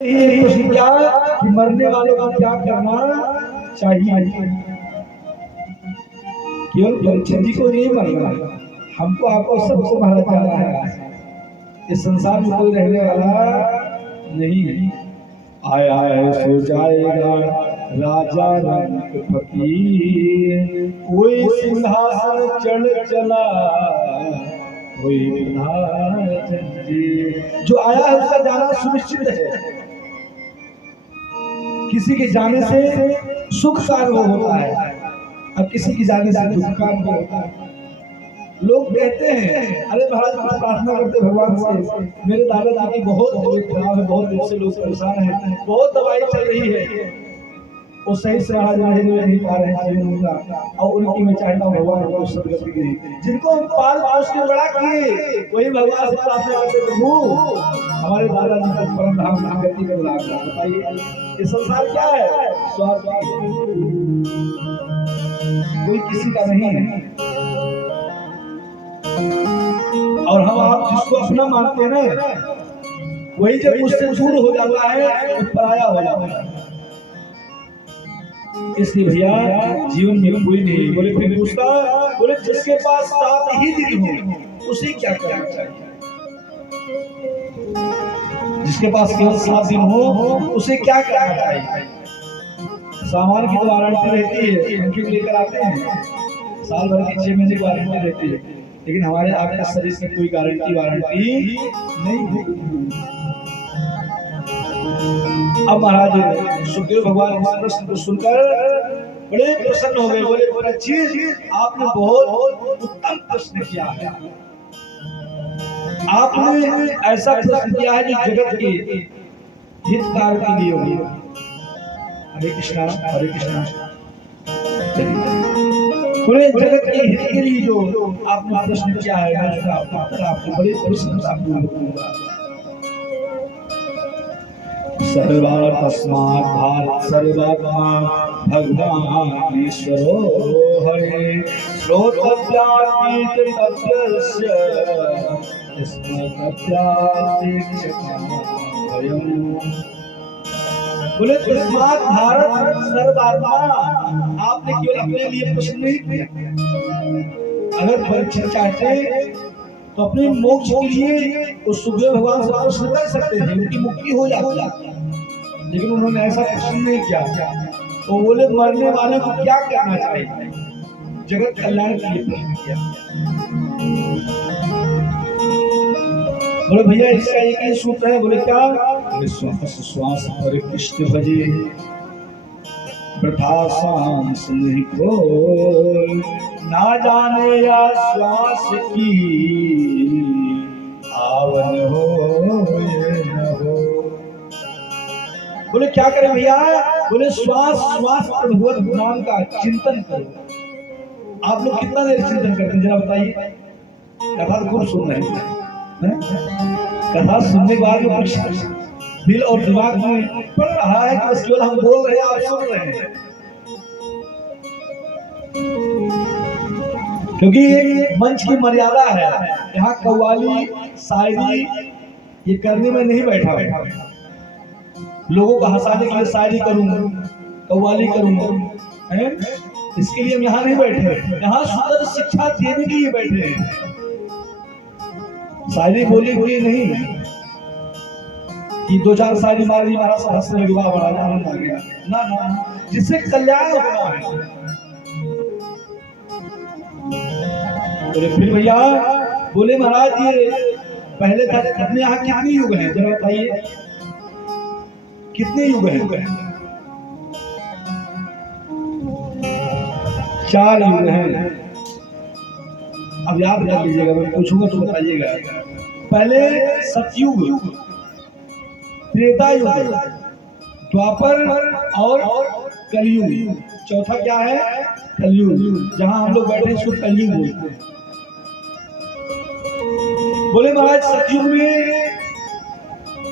ये प्रश्न किया कि मरने वालों को क्या करना चाहिए। केवल परीक्षित जी को नहीं मरना, हमको आपको सबको मारा जा रहा है। इस संसार में कोई रहने वाला नहीं। आया है सो जाएगा राजा रंगपति, कोई सिंहासन चढ़ चला कोई जो आया है उसका जाना सुनिश्चित है। किसी के जाने से सुख का अनुभव होता है और किसी के जाने से दुख का अनुभव होता है। लोग कहते हैं अरे महाराज कुछ प्रार्थना करते भगवान से, मेरे दादाजी की बहुत तबीयत खराब है, बहुत दिन से लोग परेशान हैं, बहुत दवाई चल रही है, वो सही से महाराज नहीं पा रहे हैं जीवन उनका, और उनकी मैं चाहता हूँ भगवान उनको सदगति दे। जिनको हम पाल पोस के बड़ा किए वही भगवान से प्रार्थना करते प्रभु हमारे दादाजी को परम धाम गति में बुला कर। बताइए ये संसार क्या है? स्वार्थ, कोई किसी का नहीं है। और हम आप जिसको अपना मानते हैं ना, वही जब मुझसे दूर हो जाता है तो पराया हो जाता है। इसलिए भैया जीवन में कोई नहीं। बोले फिर पूछता, बोले जिसके पास 7 ही दिन हो उसे क्या करना चाहिए? जिसके पास केवल 7 दिन हो उसे क्या करना चाहिए? सामान की तो वारंटी रहती है, उनकी लेकर आते हैं, साल भर की 6 महीने की वारंटी रहती है, लेकिन हमारे आपके शरीर की कोई गारंटी वारंटी नहीं है। अब महाराज सुखदेव भगवान इस प्रश्न को सुनकर बड़े प्रसन्न हो गए। बोले परीक्षित आपने बहुत उत्तम प्रश्न किया है, आपने ऐसा प्रश्न किया है जो जगत के हितकार के लिए हो। हरे कृष्णा हरे कृष्णा। पूरे जगत के हित के लिए जो आपने प्रश्न किया है आपको बड़े प्रश्न आपको सर्वात्मस्मात् भारत सर्वात्मा भगवान ईश्वरो हरे श्रोतव्यापीत तत्वस्य बोले तस्मात् भारत सर्वात्मा। आपने केवल अपने लिए प्रश्न नहीं किया, अगर परीक्षा चाहते तो अपने मोक्ष के लिए उस सुखदेव भगवान से प्रश्न कर सकते थे, उनकी मुक्ति हो जाती, लेकिन उन्होंने ऐसा प्रश्न नहीं किया। तो बोले मरने वाले को क्या करना चाहिए? जगत कल्याण के लिए प्रश्न किया। बोले भैया इसका एक ही सूत्र है। बोले क्या? बोले श्वास श्वास पर कृष्ण भजे वृथा सांस नहीं को, ना जाने या श्वास की आवन हो ये न हो। बोले क्या करें भैया? बोले श्वास श्वास पर भगवत नाम का चिंतन करो। आप लोग कितना देर चिंतन करते हैं जरा बताइए? कथा तो खूब सुन रहे हैं, कथा सुनने के बाद में कुछ दिल और दिमाग में पड़ रहा है कि बस केवल हम बोल रहे हैं आप सुन रहे हैं। क्योंकि ये मंच की मर्यादा है, यहाँ कव्वाली शायरी ये करने में नहीं बैठा बैठा। लोगों को हंसाने के लिए शायरी करूंगा, कव्वाली करूंगा, इसके लिए हम यहाँ नहीं बैठे, यहाँ सुंदर शिक्षा देने के लिए बैठे हैं। शायरी बोली हुई नहीं कि 2-4 शायरी मार दी महाराज हंसने लगे, वाह बड़ा आनंद आ गया, ना ना, जिससे कल्याण होना है। बोले फिर भैया, बोले महाराज ये पहले था अपने यहाँ कितने युग हैं जरा बताइए? कितने युग हैं? 4 युग हैं। अब याद कर लीजिएगा, मैं पूछूंगा तो बताइएगा। पहले सतयुग, त्रेता युग, द्वापर और कलयुग। चौथा क्या है? कलयुग। जहां हम लोग बैठे इसको कलयुग बोलते हैं। बोले महाराज सतयुग में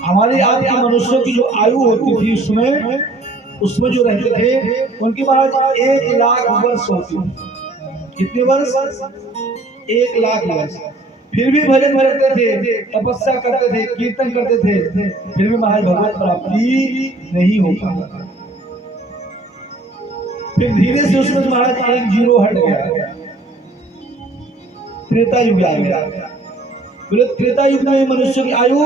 हमारे आपके मनुष्यों की जो आयु होती थी उसमें जो रहते थे उनकी महाराज 1 लाख वर्ष होती थी। कितने वर्ष? 1 लाख वर्ष। फिर भी भजन करते थे, तपस्या करते थे, कीर्तन करते थे, फिर भी महाराज भगवत प्राप्ति नहीं हो पाता। फिर धीरे से उसमें महाराज एक जीरो हट गया, त्रेता युग आ गया। बोले त्रेता युग में मनुष्य की आयु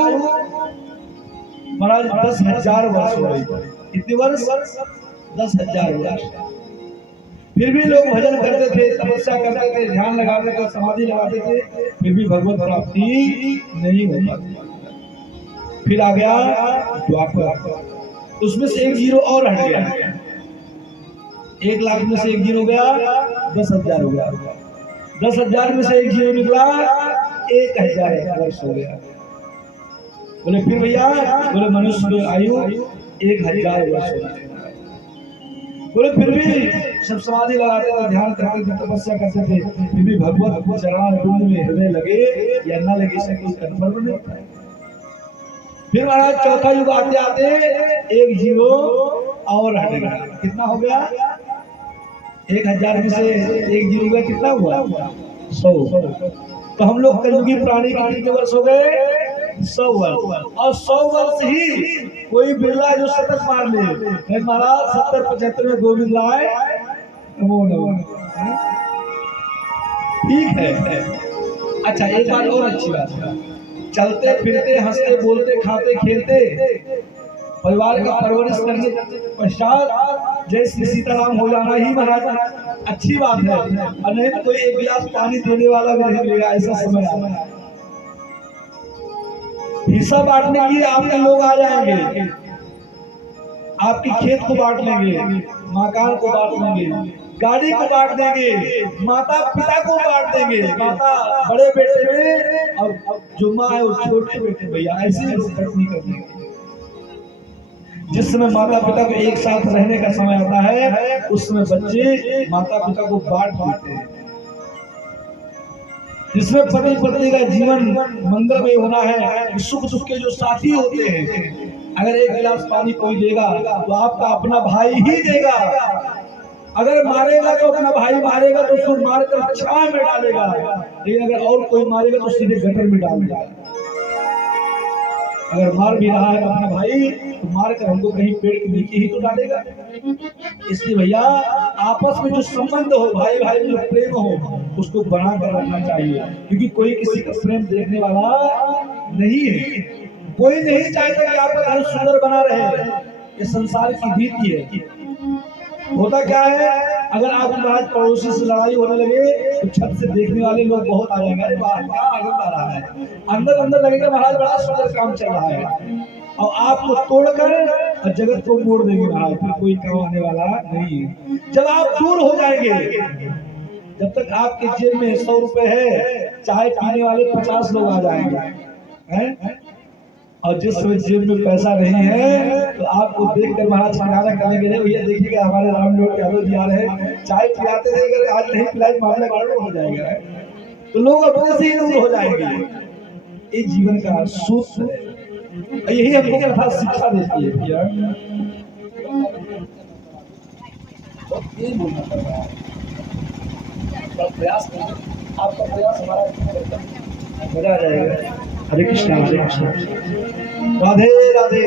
महाराज 10,000 वर्ष हो गई। कितने वर्ष? 10,000 वर्ष। फिर भी लोग भजन करते थे, तपस्या करते थे, ध्यान लगाते थे, समाधि लगाते थे, फिर भी भगवत प्राप्ति नहीं हो पाती। फिर आ गया द्वापर, उसमें से एक जीरो और हट गया। 1 लाख में से एक जीरो गया, 10,000 हो गया। 10,000 में से एक जीरो निकला, 1,000 वर्ष हो गया। बोले फिर भैया, बोले मनुष्य की आयु 1,000 वर्ष हो गया। बोले फिर भी सब समाधि लगाते थे, ध्यान करते थे, तपस्या करते थे, फिर भी भगवत चरणारविंद में हृदय लगे या न लगे इसका कोई कन्फर्म नहीं था। फिर महाराज चौथा युग आते आते एक जीरो और हट गया। कितना हो गया? 1,000 में से एक जीरो गया, कितना हुआ? 100। तो हम लोग कलयुगी प्राणी के कितने वर्ष हो गए? 100 वर्ष। और 100 वर्ष ही कोई बिरला जो शतक मार ले, महाराज 70-75 में गोविंद लाए, वो ठीक है। अच्छा एक बात और अच्छी बात है, चलते फिरते हंसते बोलते खाते खेलते परिवार का परवरिश करने पश्चात जय श्री सीताराम हो जाना ही महाराज अच्छी बात है। और नहीं तो कोई एक गिलास पानी देने वाला भी नहीं मिलेगा, ऐसा समय आया। हिस्सा बांटने के लिए आपके लोग आ जाएंगे, आपकी खेत को बांट लेंगे, मकान को बांट लेंगे, गाड़ी को बांट देंगे, माता पिता को बांट देंगे। माता बड़े बेटे में और जो माँ है वो छोटे बेटे। भैया ऐसे लोग नहीं करते। जिस समय माता पिता को एक साथ रहने का समय आता है, उस समय बच्चे माता पिता को बांट देते हैं। जिसमें पति पत्नी का जीवन मंगलमय होना है, सुख दुख के जो साथी होते हैं, अगर एक गिलास पानी कोई देगा तो आपका अपना भाई ही देगा। अगर मारेगा तो अपना भाई मारेगा तो उसको मारकर छां में डालेगा, लेकिन अगर और कोई मारेगा तो सीधे गटर में डाल देगा। अगर मार भी रहा है अपना भाई तो मार कर हमको कहीं पेड़ के नीचे ही तो डालेगा। इसलिए भैया आपस में जो संबंध हो, भाई भाई में जो प्रेम हो, उसको बना कर रखना चाहिए, क्योंकि कोई किसी का प्रेम देखने वाला नहीं है। कोई नहीं चाहता कि आपका घर सुंदर बना रहे, ये संसार की रीति है। होता क्या है, अगर आप महाराज पड़ोसी से लड़ाई होने लगे तो छत से देखने वाले लोग बहुत आ जाएंगे, अरे वाह क्या आनंद आ रहा है। अंदर अंदर लगेगा महाराज बड़ा सुंदर काम चल रहा है, और आपको तोड़कर और जगत को मोड़ देंगे महाराज, फिर कोई काम आने वाला नहीं है। जब आप दूर हो जाएंगे, जब तक आपके जेब में 100 रुपए है, चाय पीने वाले 50 लोग आ जाएंगे हैं? और जिस समय जेब में पैसा नहीं है तो आपको देखकर महाराज किनारा करेंगे, भैया देखिएगा हमारे रामलोट यादव जी आ रहे हैं, चाय पिलाते थे, अगर आज नहीं पिलाए मामला गड़बड़ हो जाएगा, तो लोग अपने से ही दूर हो जाएंगे। ये जीवन का सूत्र है, यही हमको कथा शिक्षा देती है भैया। ये बोलना पड़ रहा है, प्रयास आपका प्रयास हमारा मजा आ जाएगा। हरे कृष्णा हरे कृष्णा, राधे राधे।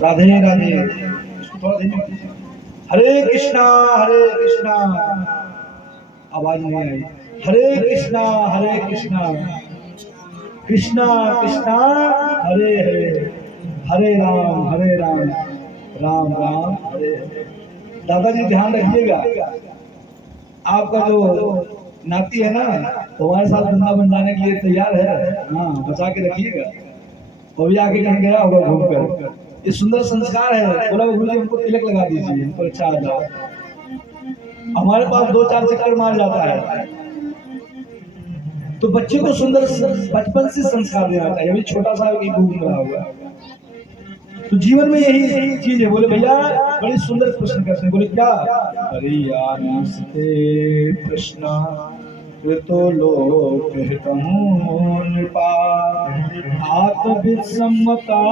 राधे राधे। हरे कृष्णा आवाज नहीं आई। हरे कृष्णा कृष्णा कृष्णा हरे हरे, हरे राम राम राम हरे हरे। दादाजी ध्यान रखिएगा, आपका जो नाती है ना तो हमारे साथ वृंदावन जाने के लिए तैयार है, हाँ बचा के रखिएगा। वो भी आगे कहीं गया होगा घूमकर। ये सुंदर संस्कार है, बोला गुरु जी हमको तिलक लगा दीजिए, हमको अच्छा आ जाओ। हमारे पास 2-4 चक्कर मार जाता है, तो बच्चे को सुंदर बचपन से संस्कार देना चाहिए। अभी छोटा सा घूम रहा होगा, तो जीवन में यही चीज है। बोले भैया बड़ी सुंदर प्रश्न करते हैं, बोले क्या? अरे यार प्रश्न तो लोक नृपा आत्मविद सम्मता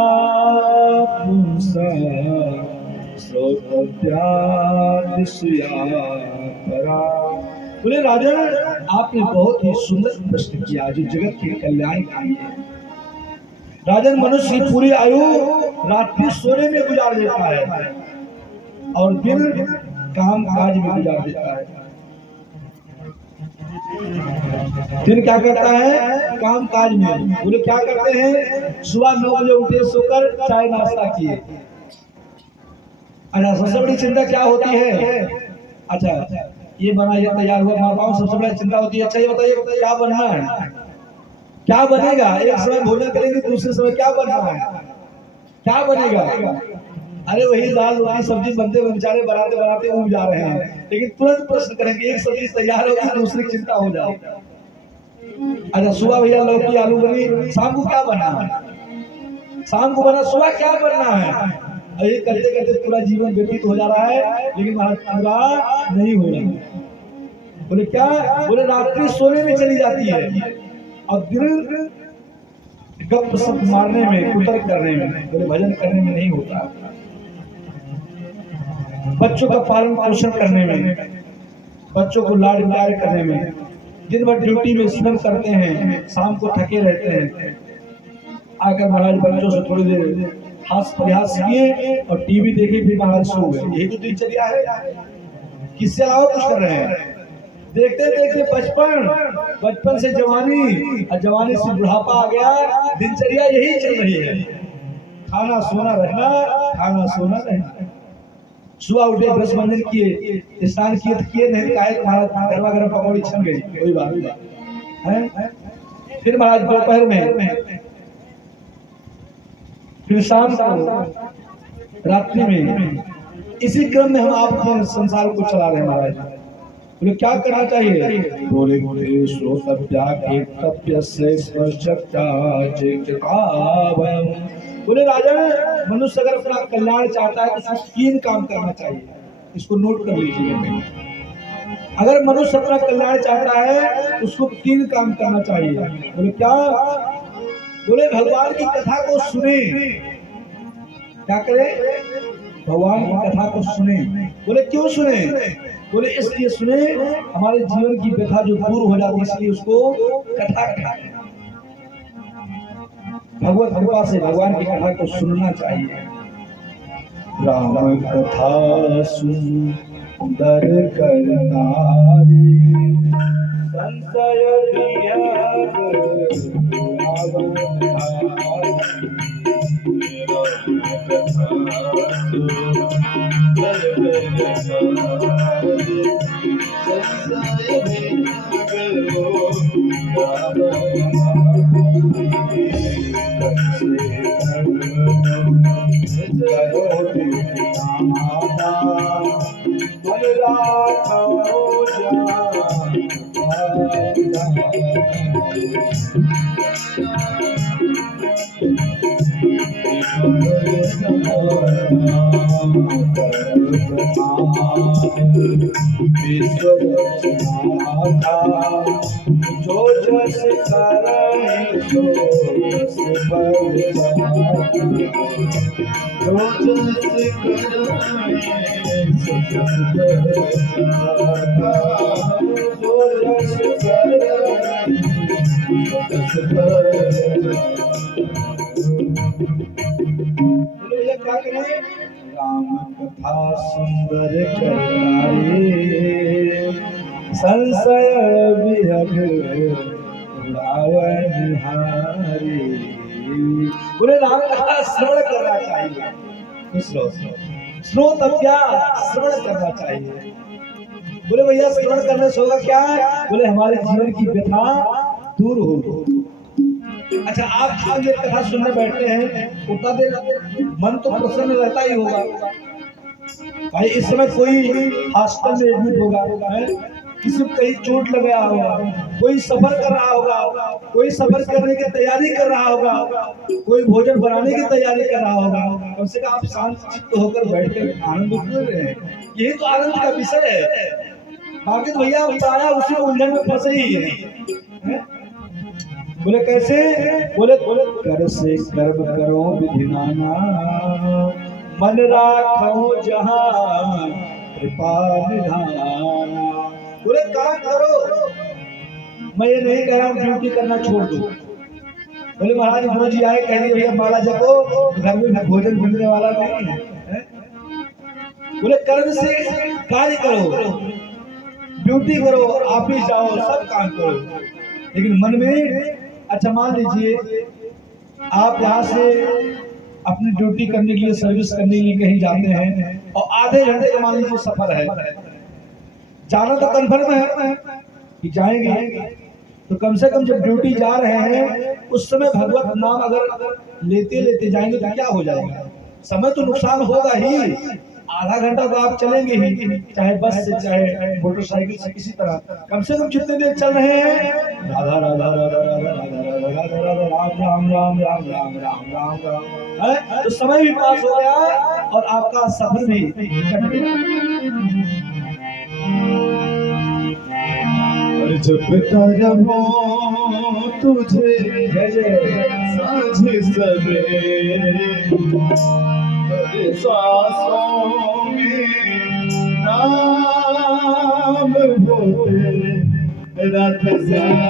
बोले राजन, आपने बहुत ही सुंदर प्रश्न किया जो जगत के कल्याण का है। राजन, मनुष्य की पूरी आयु रात्रि सोने में गुजार देता है और दिन काम काज में गुजार देता है। दिन क्या करता है? काम काज में। बोले क्या करते हैं? सुबह 9 बजे उठे, सोकर चाय नाश्ता किए। अच्छा, सबसे बड़ी चिंता क्या होती है? अच्छा, ये बना, ये तैयार हुआ, माताओं सबसे बड़ी चिंता होती है, अच्छा ये बताइए क्या बनना है, क्या बनेगा। एक समय भोजन करेंगे, दूसरे समय क्या बनना है, क्या बनेगा। अरे वही दाल रोटी सब्जी बनते बेचारे बनाते बनाते उग जा रहे हैं, लेकिन तुरंत प्रश्न करेंगे एक सब्जी तैयार होगी, दूसरी चिंता हो जाए। अच्छा, सुबह भैया लौकी आलू बनी, शाम को क्या बनना है, शाम को बना, सुबह क्या बनना है। ये करते करते पूरा जीवन व्यतीत हो जा रहा है, लेकिन महाराज पूरा नहीं हो रहा। बोले क्या? बोले रात्रि सोने में चली जाती है और दिन गप सप मारने में, कुतर्क करने में, बोले भजन करने में नहीं होता। बच्चों का पालन पोषण करने में, बच्चों को लाड प्यार करने में, दिन भर ड्यूटी में श्रम करते हैं, शाम को थके रहते हैं, आकर महाराज बच्चों से थोड़ी देर हास प्रयास किए और टीवी देखे, फिर महाराज सो गए। यही तो दिनचर्या है। किससे अलावा कुछ कर रहे हैं? देखते देखते बचपन से जवानी और जवानी से बुढ़ापा आ गया, दिनचर्या यही चल रही है, खाना सोना रहना, खाना सोना रहना। सुबह उठे, ब्रश बंधन किए, स्नान किए तो किए, नहीं खाए महाराज गरबा गरम पकौड़ी छन गई, कोई बात नहीं है। फिर महाराज दोपहर में, फिर शाम को, रात्रि में, इसी क्रम में हम आप संसार को चला रहे हैं। महाराज बोले क्या करना चाहिए? बोले बोले राजा, मनुष्य अगर अपना कल्याण चाहता है तो उसको 3 काम करना चाहिए। इसको नोट कर लीजिए। अगर मनुष्य अपना कल्याण चाहता है उसको 3 काम करना चाहिए। बोले क्या? बोले भगवान की कथा को सुने। क्या करें? भगवान की कथा को सुने। बोले क्यों सुने? बोले इसलिए सुने, हमारे जीवन की व्यथा जो दूर हो जाती है, इसलिए उसको कथा कहते हैं। भगवत कृपा से भगवान की कथा को सुनना चाहिए। राम कथा सुंदर करनारी, संशय जो जस करे सो क्या करें? राम कथा सुंदर करनारी, संशय विहग उड़ावन हारी। बोले राम कथा श्रवण करना चाहिए। श्रोत क्या? श्रवण करना चाहिए। बोले भैया श्रवण करने से होगा क्या? बोले हमारे जीवन की व्यथा दूर होगी। अच्छा, आप जो ये कथा सुनने बैठते हैं, उतना देर मन तो प्रसन्न रहता ही होगा। भाई इस समय कोई हॉस्पिटल में एडमिट होगा, किसी को कहीं चोट लग गया होगा, कोई सफर कर रहा होगा, कोई सफर करने की तैयारी कर रहा होगा, कोई भोजन बनाने की तैयारी कर रहा होगा। कम से कम आप शांत चित्त होकर बैठकर आनंद उठा रहे हैं, यही तो आनंद का विषय है। बाकी तो भैया बताया उसी उलझन में फंसे ही है। बोले कैसे? बोले कर से कर्म करो विधि नाना, मन राखो जहां कृपा निधाना। बोले काम करो, मैं ये नहीं कह रहा हूँ ड्यूटी करना छोड़ दो। बोले महाराज गुरु जी आए कह दिए भैया माला जपो, घर में भोजन मिलने वाला नहीं है। बोले कर्म से कार्य करो, ड्यूटी करो, ऑफिस जाओ, सब काम करो, लेकिन मन में अच्छा मान लीजिए आप यहाँ से अपनी ड्यूटी करने के लिए, सर्विस करने के लिए कहीं जाते हैं और आधे घंटे का मान लीजिए सफर है, जाना तो कन्फर्म है कि जाएंगे, तो कम से कम जब ड्यूटी जा रहे हैं उस समय भगवत नाम अगर लेते लेते जाएंगे तो क्या हो जाएगा? समय तो नुकसान होगा ही, आधा घंटा तो आप चलेंगे ही, चाहे बस से चाहे मोटरसाइकिल से, किसी तरह कम से कम जितने देर चल रहे हैं राधा राधा राधा राधा राधा राधा राधा राम राम राम राम राम राम राम राम है, तो समय भी पास हो गया और आपका सफर भी कट गया। जपता रहो तुझे साझे सवेरे, हर सांसों में नाम बोले, रात सीता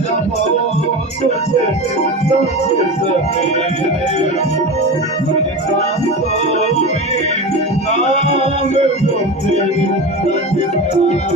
जपता रहो तुझे सांझ सवेरे, मेरे सांसों में नाम हो तेरे, तेरा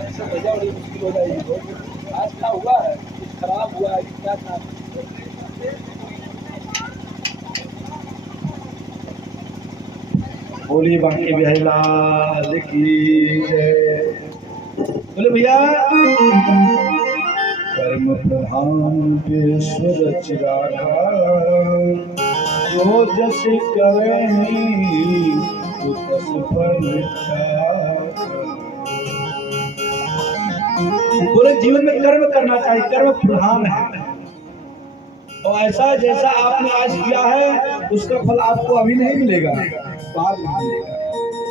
ऐसे भैया बड़ी मुश्किल हो जाएगी। आज क्या हुआ है, कुछ खराब हुआ है क्या था? बोली बाकी बिहारी लाल की जय। बोले भैया कर्म प्रधान विश्व चिरागा, जो जस करें तो तस फल बोले जीवन में कर्म करना चाहिए, कर्म प्रधान है। और ऐसा जैसा आपने आज किया है उसका फल आपको अभी नहीं मिलेगा, बाद में मिलेगा।